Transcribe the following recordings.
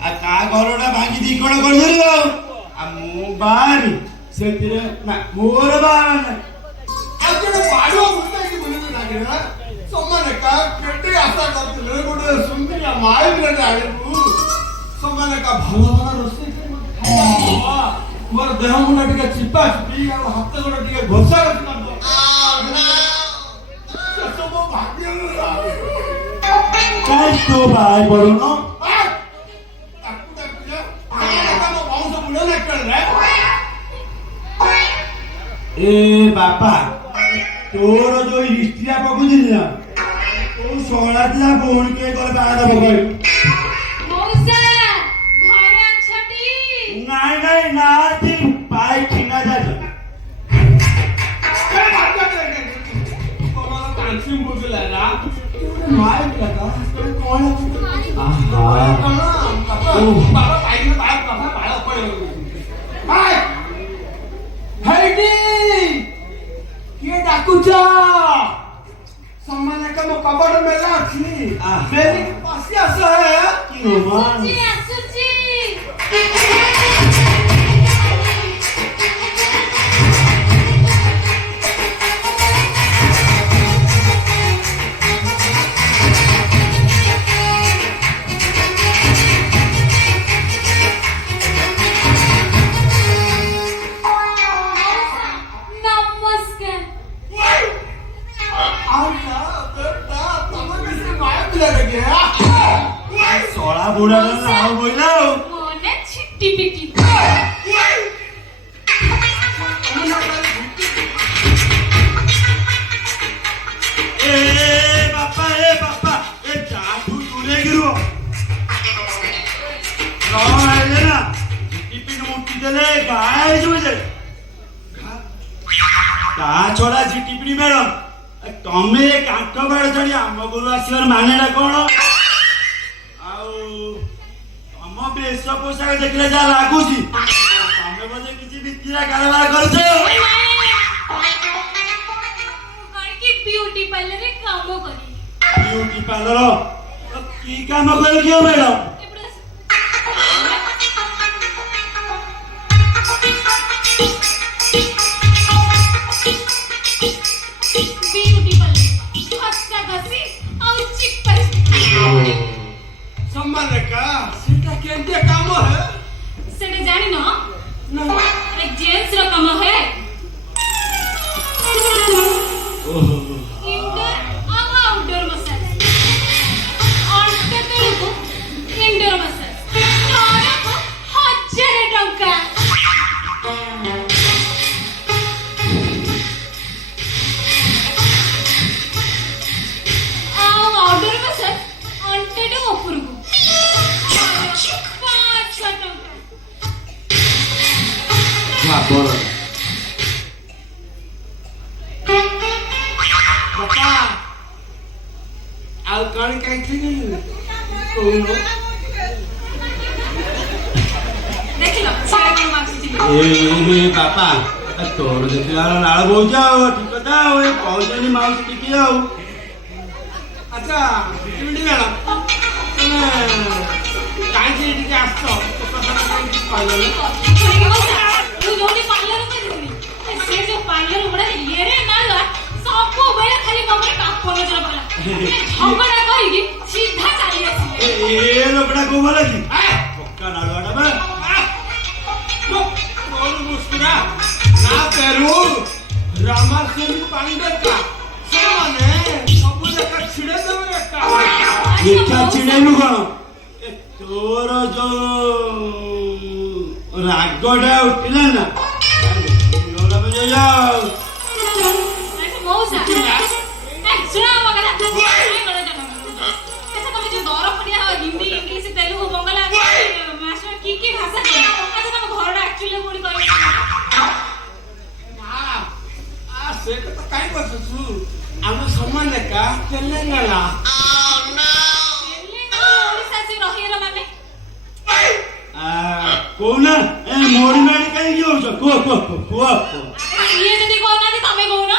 आ ता घरटा भांगी दी कोण कर धरिबो आ मु बारी सेतिरे ना मोर बार ना आजने बाडो मुंडा की बोले ना के सम्मान का केटे आशा करथिले गोटे सुंदरिया माई बिना आडू सम्मान का भलो भलो रोसे खाइबा मोर देह मुंडा टिके चिपा चिपी आ हाथ गोडा टिके घोसा कर दो सब भाग्य काय तो भाई पड़नो ए बापा तोर जो हिस्ट्रिया पकुदिन ना तो सोळा दिला बोन के कर बाड़ा बगल मौसा घरे अछटी नाही ना ती पाय ठिंगा जा कांची मुगला ना माय लगा कोण बाबा पाहिजे बाबा बाळा पडलो हाय हायडी के डाकुचा सम्मान का मो कबड मेला अछि मेरी पासी आस है की हो मान जी असुची सोळा बुडा नाव बोलाव मोने छिट्टी पिटी ए बापा ए जादू तुले गिरो राव आले ना टिपिन मुट्टी देले गाय जुजे ता छोड़ा जी टिपिनी मैडम तमे कांठ बाड़ चढ़ी आम गुरु आसवर मानेटा कौन आम बेश पोशाक देखले जा लगुच तमे बोधे किसी वित्तीय कारोबार कर ब्यूटी पार्लर रे काम करी ब्यूटी पार्लर की काम कर क्यों मैडम ब्यूटी पार्लर हस्ता घसी और चिपच सम्मान का सेटा केंते काम है सेटा जानी ना एक जेंट्स रो काम है इंडोर और आउटडोर मसाज अंतर को इंडोर मसाज तारा को 1000 टंका आउटडोर मसाज अंतर ऊपर को 500 टंका बाबा आउ कौन कहती कौन देख लो सारे कोन मार्क्स ए बापा तोर देखला लाल बोल जाओ ठीक कथा ओए पौजनी माउस टिकी आउ अच्छा बिल्डिंग वाला तुम काहे से इटी आस्तो तो कथा काहे कहलो तू जोनी पार्लर में दिखनी से जो पार्लर उड़ा ये रे ना सबको बेला खाली कमरे टाप पलो जरा बोला झगड़ा करिगी सीधा चली आसी ए लोकड़ा को बोला जी पक्का नाड़वाड़ा बे कौन मुस्कुरा ना पेरू रामाचंद्र पांडे का सामने सब जगह छिड़े देवे का देखा चिड़ेनु कौन तोर जो रागड़ा उठिला ना लोला में जाओ मौसा सुना मगला काय करा जाना ऐसा तुम जो दौरा पड़िया हिंदी इंग्लिश तेलुगु बंगाला मास्टर की भाषा अच्छा तुम घर एक्चुअली कोडी कर ना आ से तो काय बसछु हम समान का तेलंगाना ओडिसा से रहिला माने कोना ए मोरी मारी कहीं क्यों हो को ये जदी कोना दी तमे कोना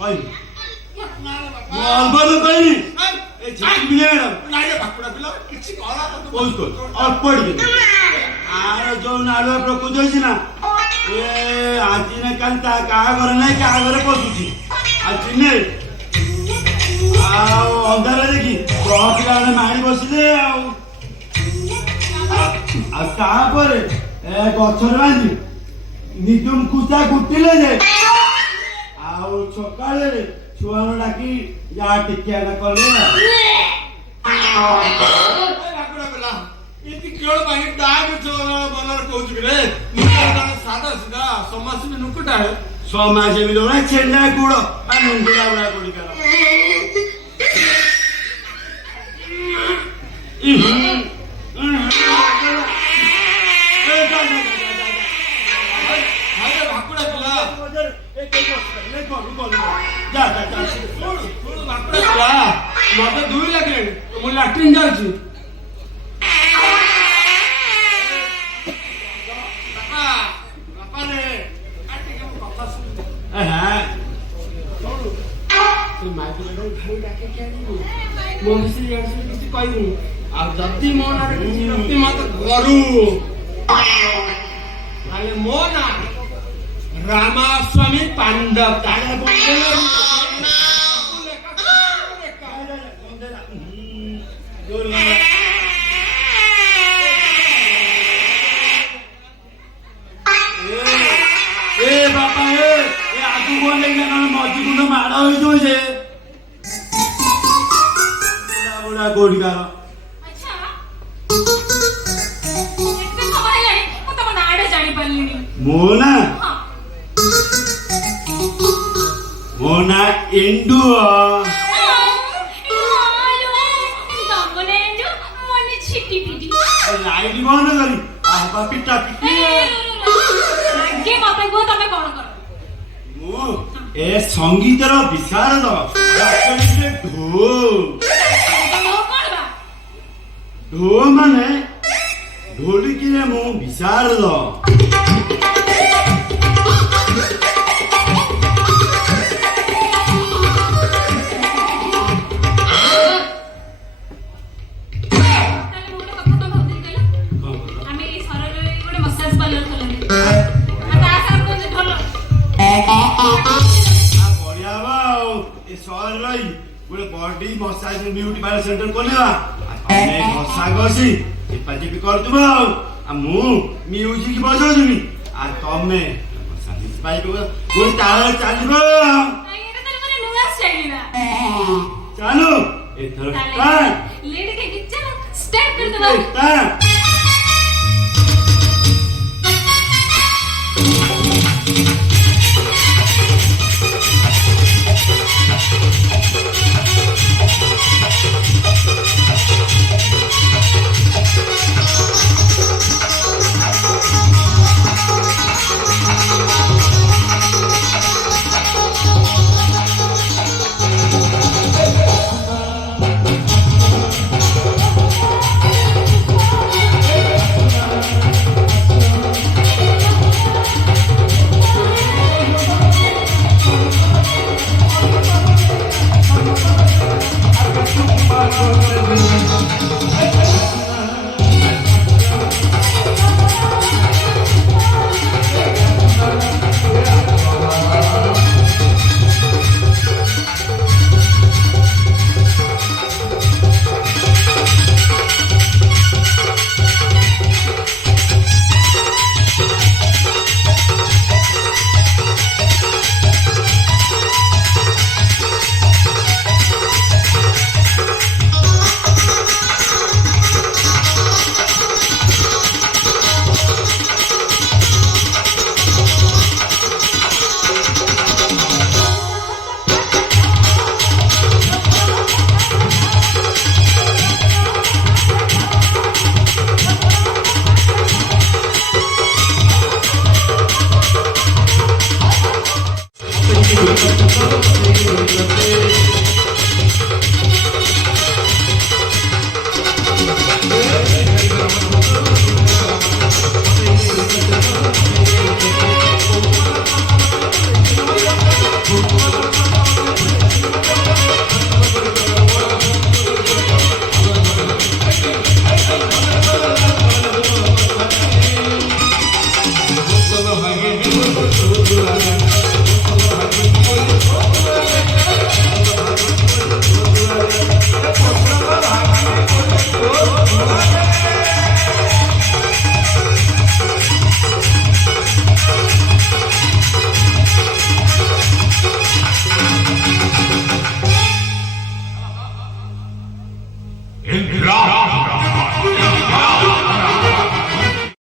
कहीं वो अंबर तो कहीं ए झिटी बिले मैडम ना ये भाकुड़ा बिला किछि कहला तो କହୁଛି କହୁଛି ଅଳ୍ପ ଟିକେ ଆର ଯୋଉ ନାଳୁଆ ପ୍ରକୃତି ଅଛି ନା ଏ ଆଜି ନା କାଲି ତା କାହା ଘରେ ନାହିଁ କାହା ଘରେ ପଶୁଛି ଆଜି ନାଇଁ ଆଉ ଅନ୍ଧାର ଦେଖି ପିଲାମାନେ ମାରି ବସିଲେ ଆଉ ତାପରେ ଏ ଗଛରେ ବାନ୍ଧି ନିଦୁମ କୁଚା କୁଟିଲେ ଯେ ଆଉ ସକାଳେ ଛୁଆਨੂੰ ଡାକି ଯାହା ଟିକିଆଟା କଲେ କେଳ ପାଇଁ ଡାକ ବଲର କହୁଛୁ କି ରେ ସାଧା ସିଧା ସମାଜ ବି ନୁକୁଟା ସମାଜ ବି ଲୋକ ଛେଣ୍ଡା ଗୁଡ ମୁଣ୍ଡା ଗୁଡା କୋଡିକାର ଭାକୁଡା ପିଲା ମତେ ଦୁଇ ଲାଗିଲାଣି ମୁଁ ଲାଟ୍ରିନ୍ ଯାଉଛି ମୋ ବିଷୟରେ କିଛି କହିବୁନି ଆଉ ଯଦି ମୋ ନାଁରେ କିଛି ରକ୍ତି ମତ କରୁ ତାହେଲେ ମୋ ନାଁ ରାମାସ୍ୱାମୀ ପାଣ୍ଡବ ଏ ବାପା ଏ ଆଗକୁ ନେଇକି ମଝି ଗୁଣ୍ଡ ମାଡ଼ ହେଇଯିବ ଯେ ବୁଢା କୋଡିକାର ଆଚ୍ଛା ଏତେ ସମୟ ହେଲାଣି ମୁଁ ତମ ନାଁଟା ଜାଣିପାରିଲିନି ମୋ ନା ହଁ ମୋ ନା ଏଣ୍ଡୁଅ ଲାଇଟ୍ ବନ୍ଦ କରି ଆହବା ପିଟା ପିଟି ଆଗେ ମତେ କୁହ ତମେ କଣ କର ମୁଁ ଏ ସଙ୍ଗୀତର ବିଶାରଦ ଢୋ ଢୋ ମାନେ ଢୋଲିକିରେ ମୁଁ ବିଶାରଦ ଗୋଟେ body massage beauty parlour centre ଖୋଲିବା ତମେ ଘଷା ଘଷି ଚିପା ଚିପି କରୁଥିବ ଆଉ ମୁଁ ମ୍ୟୁଜିକ ବଜଉଥିବି ଆଉ ତମେ ଗୋଟେ ତାଳ ଚାଲିବ ଚାଲୁ ଏଥର